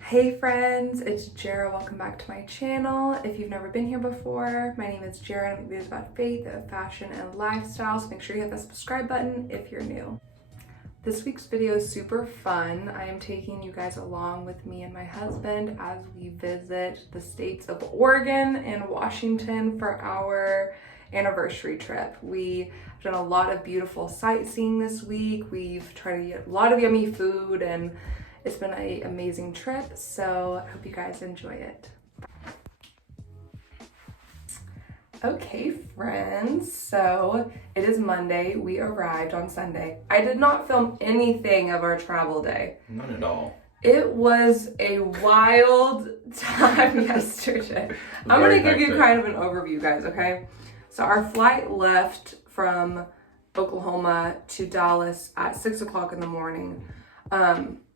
Hey friends, it's Jara. Welcome back to my channel. If you've never been here before, my name is Jara. I make videos about faith, fashion, and lifestyle, so make sure you hit that subscribe button if you're new. This week's video is super fun. I am taking you guys along with me and my husband as we visit the states of Oregon and Washington for our anniversary trip. We have done a lot of beautiful sightseeing this week. We've tried to get a lot of yummy food, and it's been an amazing trip, so I hope you guys enjoy it. Okay, friends, so it is Monday. We arrived on Sunday. I did not film anything of our travel day. Not at all. It was a wild time yesterday. I'm gonna give you kind of an overview, guys, okay? So our flight left from Oklahoma to Dallas at 6 o'clock in the morning.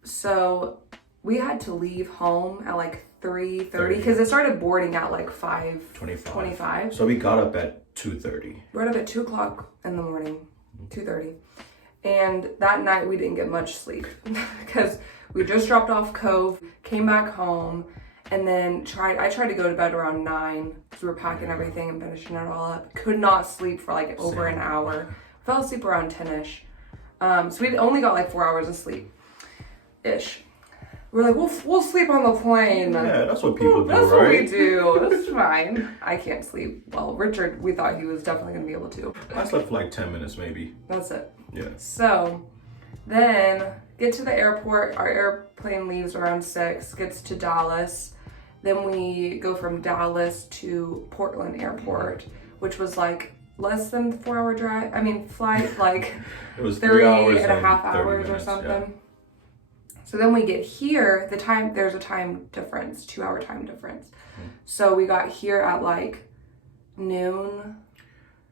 So we had to leave home at like 3:30 because it started boarding at like 5:25. So we got up at 2:30. We got up at 2 o'clock in the morning, 2:30. And that night we didn't get much sleep because we just dropped off Cove, came back home, and then I tried to go to bed around 9 because we were packing everything and finishing it all up. Could not sleep for like over an hour. Fell asleep around 10-ish. So we only got like 4 hours of sleep. Ish. We're like, we'll sleep on the plane. Yeah, that's what people do, that's right? What we do. That's fine. I can't sleep. Well, Richard, we thought he was definitely going to be able to. I slept for like 10 minutes maybe. That's it. Yeah. So then get to the airport. Our airplane leaves around 6, gets to Dallas. Then we go from Dallas to Portland Airport, which was like less than 4 hour drive. I mean, flight, like it was 3 hours and a half hours minutes, or something. Yeah. So then we get here, there's a time difference, 2 hour time difference. So we got here at like noon.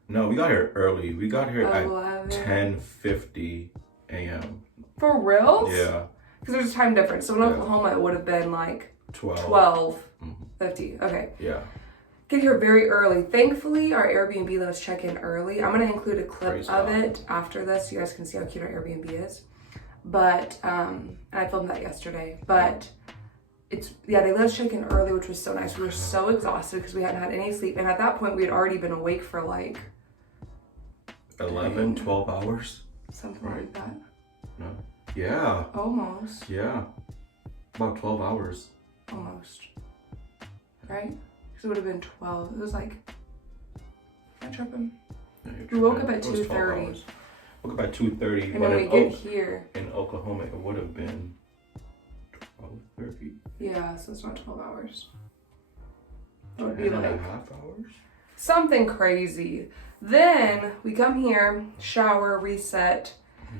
No, we got here early. We got here 11. at 10:50 a.m. For real? Yeah. Because there's a time difference. So in Oklahoma, it would have been like 12:50. Okay. Yeah. Get here very early. Thankfully, our Airbnb let us check in early. I'm going to include a clip of it after this so you guys can see how cute our Airbnb is. But, and I filmed that yesterday, but they let us check in early, which was so nice. We were so exhausted because we hadn't had any sleep. And at that point, we had already been awake for like 12 hours? Something like that. No. Yeah. Almost. Yeah. About 12 hours. Almost. Right? Because it would have been 12. It was like, am I tripping? No, we woke up at 2:30. Woke up at 2:30. And when we get here in Oklahoma, it would have been 12:30. Yeah, so it's not 12 hours. It would be 10 like and a half hours. Something crazy. Then we come here, shower, reset.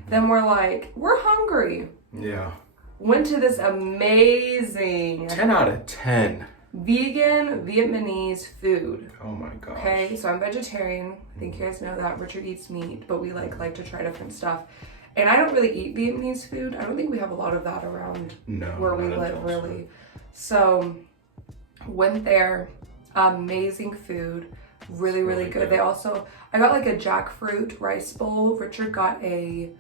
Then we're like, we're hungry. Yeah. Went to this amazing 10 out of 10 vegan Vietnamese food. Oh my gosh. Okay, so I'm vegetarian. I think you guys know that. Richard eats meat, but we like to try different stuff. And I don't really eat Vietnamese food. I don't think we have a lot of that around where we live, really. So went there, amazing food, really good. They also, I got like a jackfruit rice bowl. Richard got a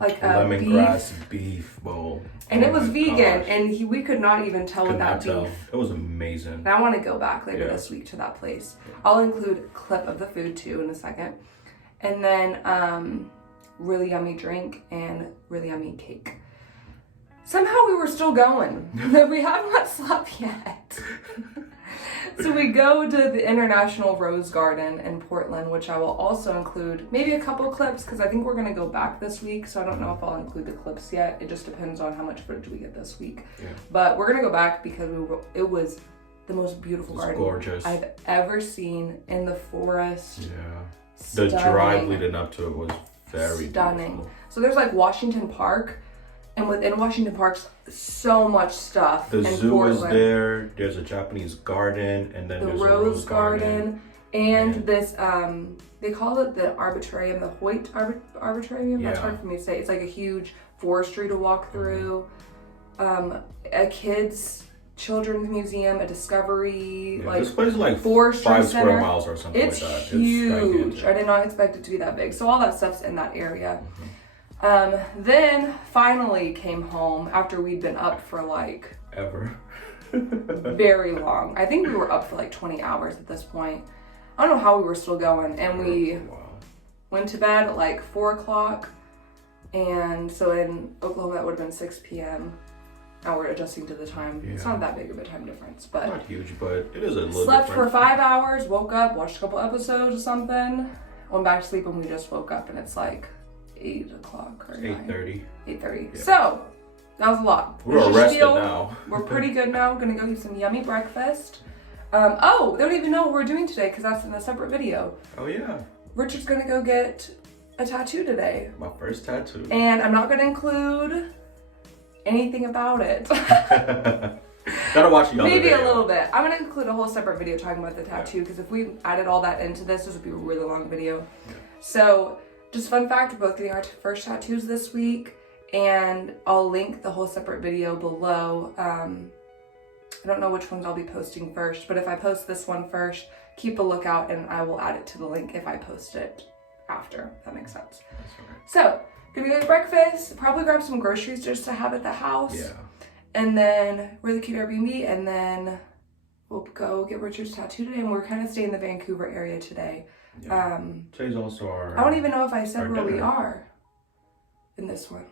lemongrass beef bowl. And it was vegan, and we could not even tell with that beef. It was amazing. And I want to go back later this week to that place. I'll include a clip of the food too in a second. And then really yummy drink and really yummy cake. Somehow we were still going. We have not slept yet. So we go to the International Rose Garden in Portland, which I will also include maybe a couple clips because I think we're going to go back this week. So I don't know if I'll include the clips yet. It just depends on how much footage we get this week. Yeah. But we're going to go back because it was the most beautiful garden gorgeous. I've ever seen in the forest. Yeah. Stunning. The drive leading up to it was very stunning. beautiful. So there's like Washington Park. And within Washington Park's so much stuff. The zoo Portland. is there. There's a Japanese garden, and then there's Rose a rose garden. And this, they call it the Arbitrarium, the Hoyt Arbitrarium. That's hard for me to say. It's like a huge forestry to walk through. A children's museum, a discovery, this place is like forestry 5 center. square miles or something it's like that. Huge. It's I did not expect it to be that big. So all that stuff's in that area. Then finally came home after we'd been up for like Ever. very long. I think we were up for like 20 hours at this point. I don't know how we were still going, and we went to bed at like 4 o'clock, and so in Oklahoma that would have been 6 p.m. Now we're adjusting to the time. Yeah. It's not that big of a time difference, but not huge, but it is a little slept different. for 5 hours, woke up, watched a couple episodes or something, went back to sleep, and we just woke up, and it's like 8 o'clock or 8:30. 8:30. Yeah. So that was a lot. We're rested now. We're pretty good now. Gonna go eat some yummy breakfast. Oh, they don't even know what we're doing today because that's in a separate video. Oh yeah. Richard's gonna go get a tattoo today. My first tattoo. And I'm not gonna include anything about it. Gotta watch the other Maybe video. a little bit. I'm gonna include a whole separate video talking about the tattoo because if we added all that into this would be a really long video. Yeah. So, just fun fact, we're both getting our first tattoos this week, and I'll link the whole separate video below. I don't know which ones I'll be posting first, but if I post this one first, keep a lookout and I will add it to the link if I post it after. If that makes sense. That's right. So, gonna go get breakfast, probably grab some groceries just to have at the house. Yeah. And then really cute Airbnb, and then we'll go get Richard's tattoo today, and we're kind of staying in the Vancouver area today. Yeah. Today's also our... I don't even know if I said where dinner. we are in this one.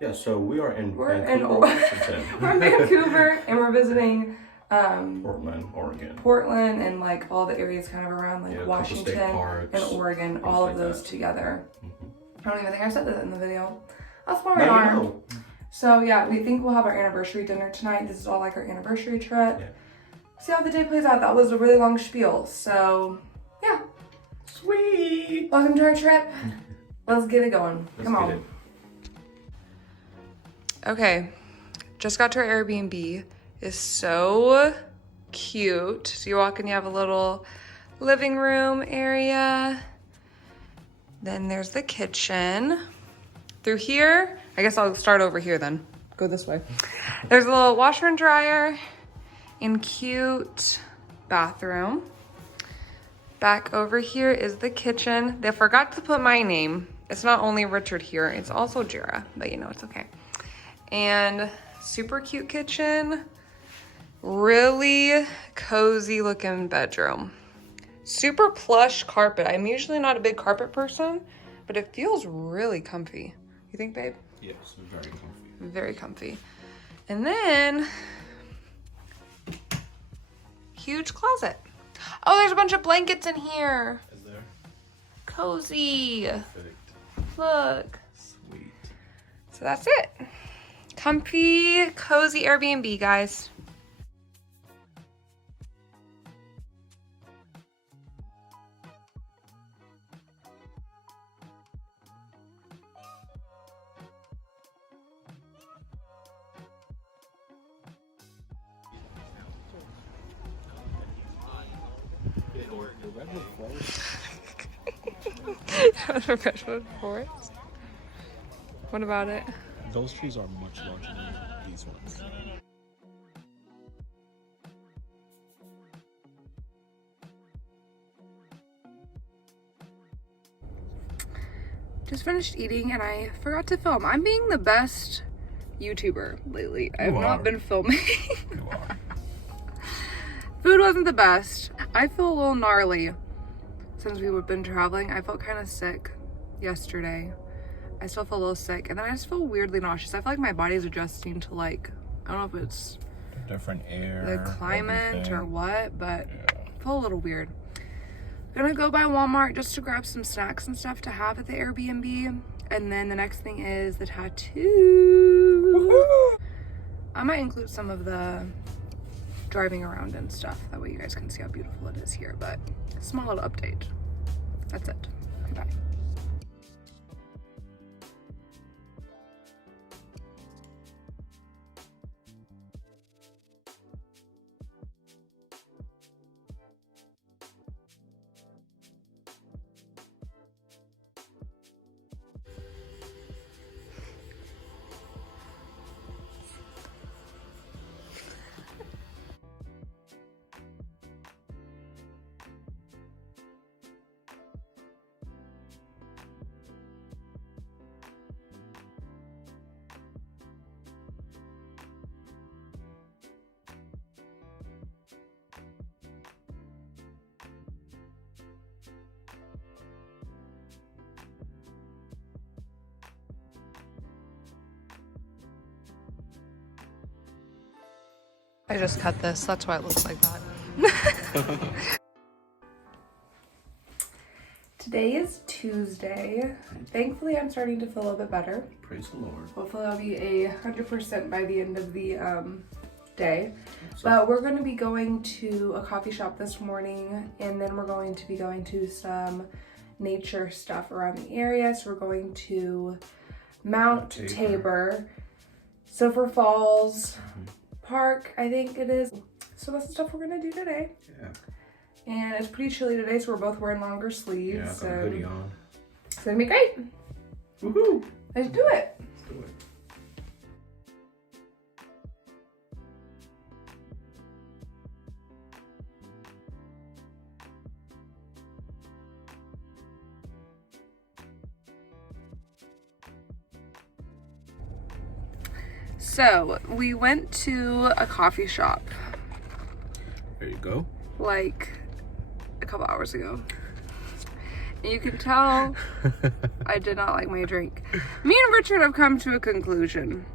Yeah, so we're in Washington. We're in Vancouver, and we're visiting Portland, Oregon. Portland, and like all the areas kind of around like Washington parks, and Oregon, all of those together. I don't even think I said that in the video. That's where we now are. You know. So yeah, we think we'll have our anniversary dinner tonight. This is all like our anniversary trip. Yeah. See how the day plays out. That was a really long spiel. So yeah. Sweet. Welcome to our trip. Let's get it going. Come on. Okay, just got to our Airbnb. It's so cute. So you walk in, you have a little living room area. Then there's the kitchen. Through here, I guess I'll start over here then. Go this way. There's a little washer and dryer and cute bathroom. Back over here is the kitchen. They forgot to put my name. It's not only Richard here, it's also Jera, but you know, it's okay. And super cute kitchen. Really cozy looking bedroom. Super plush carpet. I'm usually not a big carpet person, but it feels really comfy. You think, babe? Yes, very comfy. Very comfy. And then, huge closet. Oh, there's a bunch of blankets in here. Is there? Cozy. Perfect. Look. Sweet. So that's it. Comfy, cozy Airbnb, guys. Redwood forest. What about it? Those trees are much larger than these ones. Just finished eating and I forgot to film. I'm being the best YouTuber lately. I've not been filming. You are. Food wasn't the best. I feel a little gnarly since we've been traveling. I felt kind of sick yesterday. I still feel a little sick, and then I just feel weirdly nauseous. I feel like my body's adjusting to like, I don't know if it's different air, the climate everything. or what, but Yeah. I feel a little weird. Gonna go by Walmart just to grab some snacks and stuff to have at the Airbnb, and then the next thing is the tattoo. Woo-hoo! I might include some of the driving around and stuff. That way you guys can see how beautiful it is here, but small little update. That's it. Okay, bye. I just cut this, that's why it looks like that. Today is Tuesday. Thankfully, I'm starting to feel a little bit better. Praise the Lord. Hopefully, I'll be 100% by the end of the day. But we're going to be going to a coffee shop this morning, and then we're going to be going to some nature stuff around the area. So we're going to Mount Tabor, Silver Falls Park, I think it is. So that's the stuff we're going to do today. Yeah. And it's pretty chilly today, so we're both wearing longer sleeves. Yeah, I've got a hoodie on. It's gonna be great. Woohoo! Let's do it. Let's do it. So we went to a coffee shop There you go. like a couple hours ago. And you can tell I did not like my drink. Me and Richard have come to a conclusion.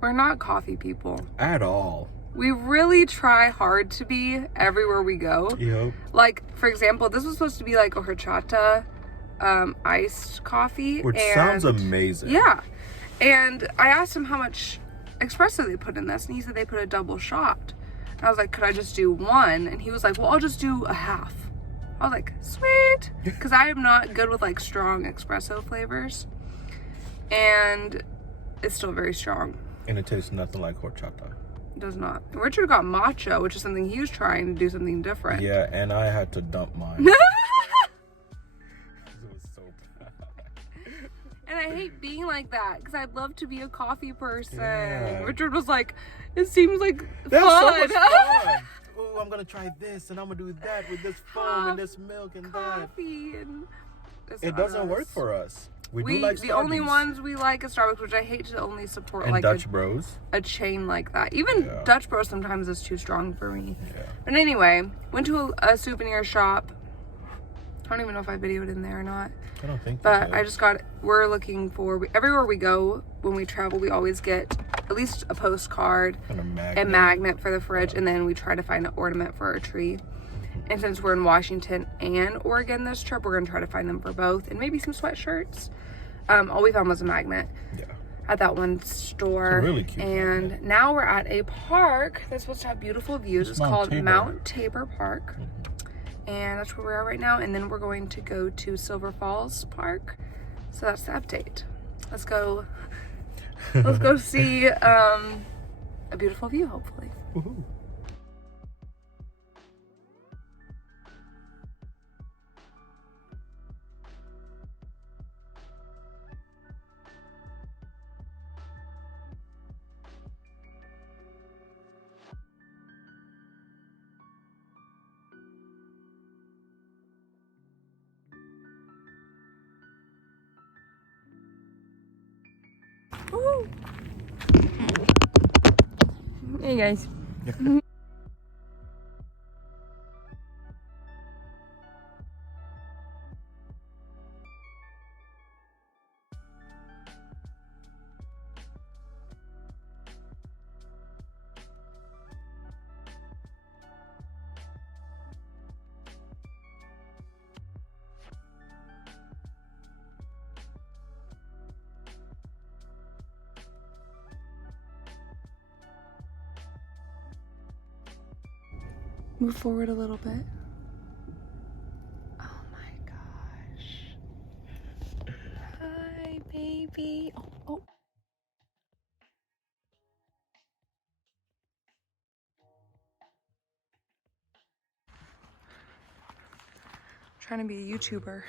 We're not coffee people. At all. We really try hard to be everywhere we go. Yep. Like, for example, this was supposed to be like a horchata iced coffee. Which sounds amazing. Yeah. And I asked him how much espresso they put in this, and he said they put a double shot. And I was like, could I just do one? And he was like, well, I'll just do a half. I was like, sweet. Because I am not good with like strong espresso flavors. And it's still very strong. And it tastes nothing like horchata. It does not. Richard got matcha, which is something he was trying to do something different. Yeah, and I had to dump mine. It was so bad. And I hate being like that because I'd love to be a coffee person. Yeah. Richard was like, it seems like That's fun. so much fun. Oh, I'm gonna try this and I'm gonna do that with this foam and this milk and that. Coffee and It doesn't work for us. We do like Starbucks. The only ones we like is Starbucks, which I hate to only support and like Dutch Bros. A chain like that. Even Yeah. Dutch Bros sometimes is too strong for me. Yeah. But anyway, went to a souvenir shop. I don't even know if I videoed in there or not. I don't think. But I just got, we're looking for, everywhere we go, when we travel, we always get at least a postcard, and a magnet for the fridge, and then we try to find an ornament for our tree. And since we're in Washington and Oregon this trip, we're going to try to find them for both, and maybe some sweatshirts. All we found was a magnet at that one store. It's a really cute and magnet. now we're at a park that's supposed to have beautiful views. It's called Tabor. Mount Tabor Park. And that's where we are right now. And then we're going to go to Silver Falls Park. So that's the update. Let's go. Let's go see a beautiful view, hopefully. Woohoo. Woo. Hey guys. Move forward a little bit. Oh my gosh. Hi, baby. Oh. Trying to be a YouTuber.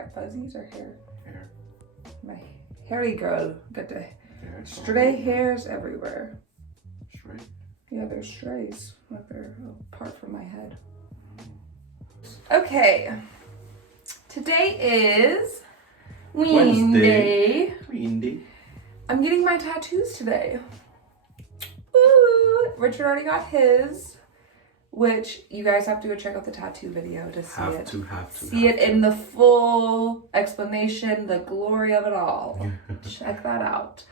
got fuzzies or hair? Hair. My hairy girl got the Hair. stray hairs everywhere. Straight. Yeah, they're strays. Like they're apart from my head. Okay. Today is Wednesday. Wednesday. I'm getting my tattoos today. Ooh. Richard already got his, which you guys have to go check out the tattoo video to see Have it. to. See it in the full explanation, the glory of it all. Check that out.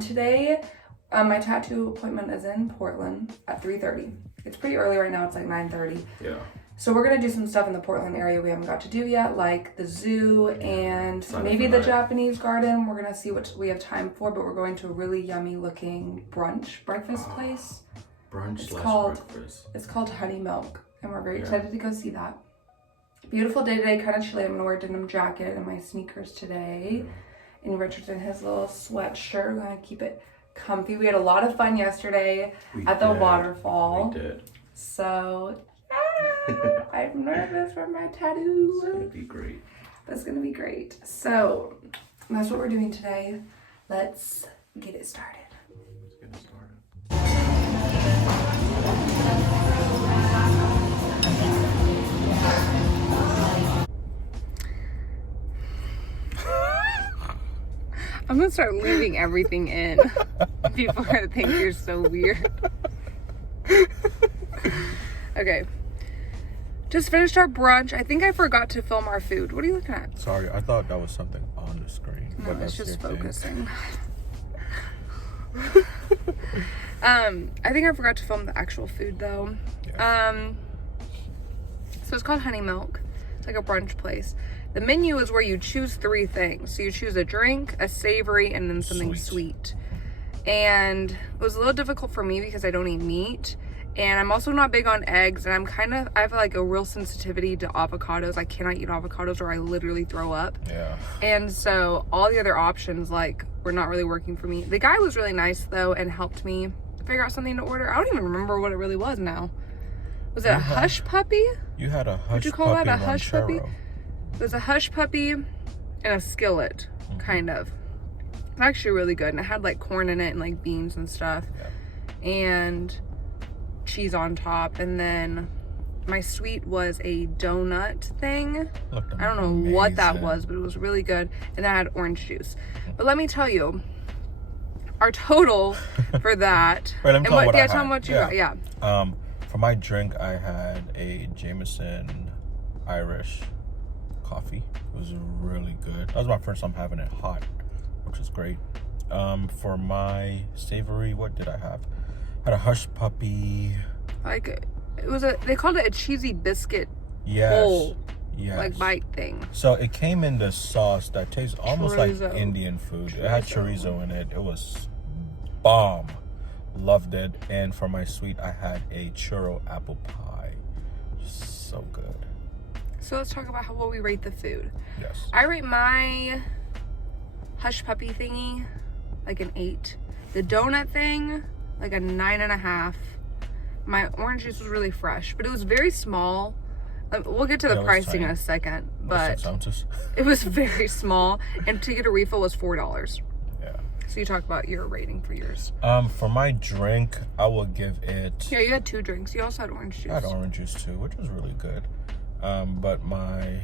Today, my tattoo appointment is in Portland at 3:30. It's pretty early right now. It's like 9:30. Yeah. So we're gonna do some stuff in the Portland area we haven't got to do yet, like the zoo and Excited maybe for the that. Japanese garden. We're gonna see what we have time for, but we're going to a really yummy looking breakfast place. Brunch / called- breakfast. It's called Honey Milk, and we're very Yeah. excited to go see that. Beautiful day today, kind of chilly. I'm gonna wear a denim jacket and my sneakers today. And Richard's in his little sweatshirt. We're gonna keep it comfy. We had a lot of fun yesterday We at the did. waterfall. We did. So I'm nervous for my tattoo. It's gonna be great. That's gonna be great. So that's what we're doing today. Let's get it started. Let's get it started. I'm gonna start leaving everything in. People are gonna think you're so weird. Okay. Just finished our brunch. I think I forgot to film our food. What are you looking at? Sorry, I thought that was something on the screen. No, but it's that's just your thing. focusing. I think I forgot to film the actual food though. Yeah. So it's called Honey Milk. It's like a brunch place. The menu is where you choose 3 things. So you choose a drink, a savory, and then something sweet. And it was a little difficult for me because I don't eat meat. And I'm also not big on eggs. And I have like a real sensitivity to avocados. I cannot eat avocados or I literally throw up. Yeah. And so all the other options like were not really working for me. The guy was really nice though and helped me figure out something to order. I don't even remember what it really was now. Was it a hush puppy? You had a hush Would you call puppy that a hush puppy? ranchero. It was a hush puppy and a skillet, kind of. It's actually really good. And it had like corn in it and like beans and stuff. Yeah. And cheese on top. And then my sweet was a donut thing. Looked I don't know what that amazing. was, but it was really good. And that had orange juice. But let me tell you, our total for that. Wait, let me tell you what I tell had. them what you got. Yeah. For my drink, I had a Jameson Irish coffee. It was really good. That was my first time having it hot, which is great. For my savory, what did I have? I had a hush puppy. Like it was they called it a cheesy biscuit Yes. bowl, Yes. like bite thing. So it came in the sauce that tastes almost Chorizo. like Indian food. It had Chorizo. chorizo in it. It was bomb. Loved it. And for my sweet, I had a churro apple pie. So good. So let's talk about what we rate the food. Yes. I rate my hush puppy thingy like an 8. The donut thing like a 9.5. My orange juice was really fresh, but it was very small. We'll get to the Yeah, it was pricing in tiny. a second, About but 6 ounces. it was very small. And to get a refill was $4. Yeah. So you talk about your rating for yours. For my drink, I will give it. Yeah, you had 2 drinks. You also had orange juice. I had orange juice too, which was really good. But my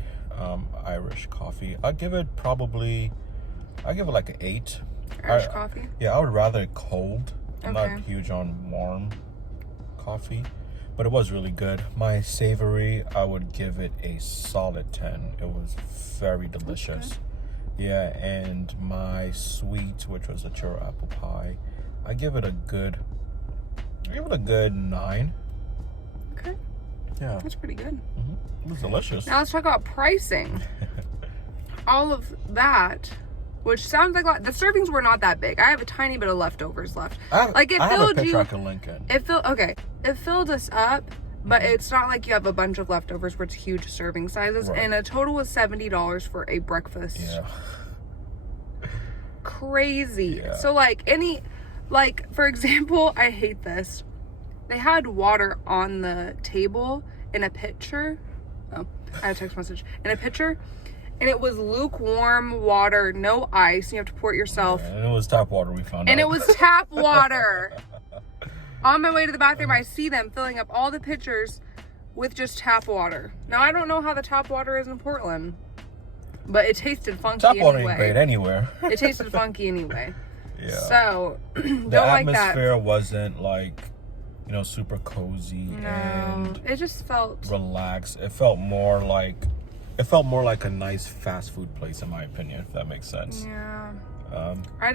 Irish coffee, I'll give it like an 8. Irish coffee. Yeah, I would rather it cold. I'm Okay. not huge on warm coffee, but it was really good. My savory, I would give it a solid 10. It was very delicious. Yeah, and my sweet, which was a churro apple pie, I give it a good 9. Okay, Yeah, that's pretty good. it was delicious. Now let's talk about pricing. All of that, which sounds like a lot. The servings were not that big. I have a tiny bit of leftovers left. I have a picture I can link in. It filled us up, but it's not like you have a bunch of leftovers where it's huge serving sizes. Right. And a total was $70 for a breakfast. Yeah. Crazy. Yeah. So for example, I hate this. They had water on the table in a pitcher. Oh, I had a text message. In a pitcher. And it was lukewarm water, no ice. You have to pour it yourself. And it was tap water, we found out. And it was tap water. On my way to the bathroom, I see them filling up all the pitchers with just tap water. Now, I don't know how the tap water is in Portland, but it tasted funky Tap water anyway. ain't great anywhere. It tasted funky anyway. Yeah. So, don't the like that. atmosphere wasn't like, you know, super cozy and it just felt relaxed. It felt more like a nice fast food place, in my opinion, if that makes sense. Yeah. It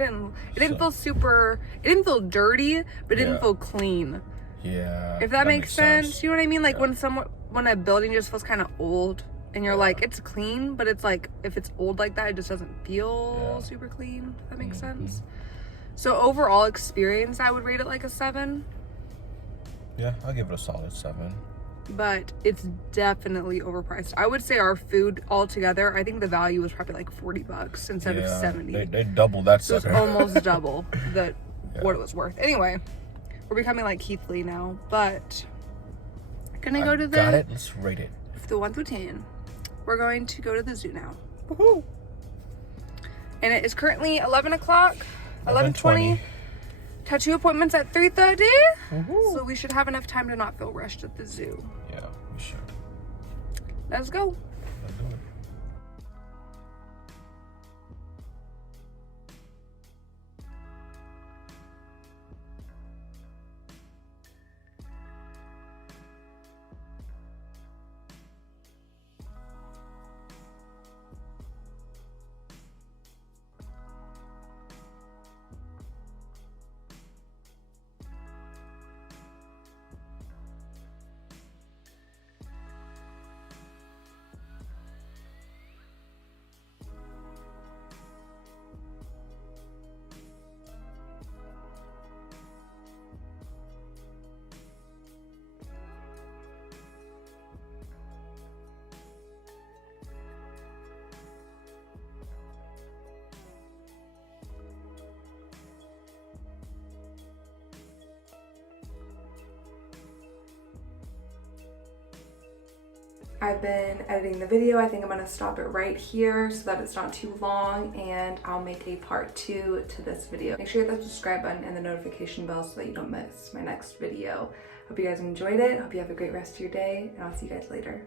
didn't feel super, it didn't feel dirty, but it didn't feel clean. Yeah. If that makes sense. You know what I mean? Like Yeah. when a building just feels kind of old and you're like, it's clean, but it's like, if it's old like that, it just doesn't feel super clean. If that makes sense. So overall experience, I would rate it like a 7. Yeah, I'll give it a solid 7. But it's definitely overpriced. I would say our food altogether, I think the value was probably like $40 instead of 70. They doubled that So sucker. it's almost double what it was worth. Anyway, we're becoming like Keith Lee now, but gonna go to Got it. Let's rate it. the 1 through 10. We're going to go to the zoo now. Woohoo! And it is currently 11 o'clock, 11:20. Tattoo appointments at 3:30. So we should have enough time to not feel rushed at the zoo. Yeah, we should. Let's go. Let's do it. I've been editing the video. I think I'm gonna stop it right here so that it's not too long, and I'll make a part 2 to this video. Make sure you hit the subscribe button and the notification bell so that you don't miss my next video. Hope you guys enjoyed it. Hope you have a great rest of your day, and I'll see you guys later.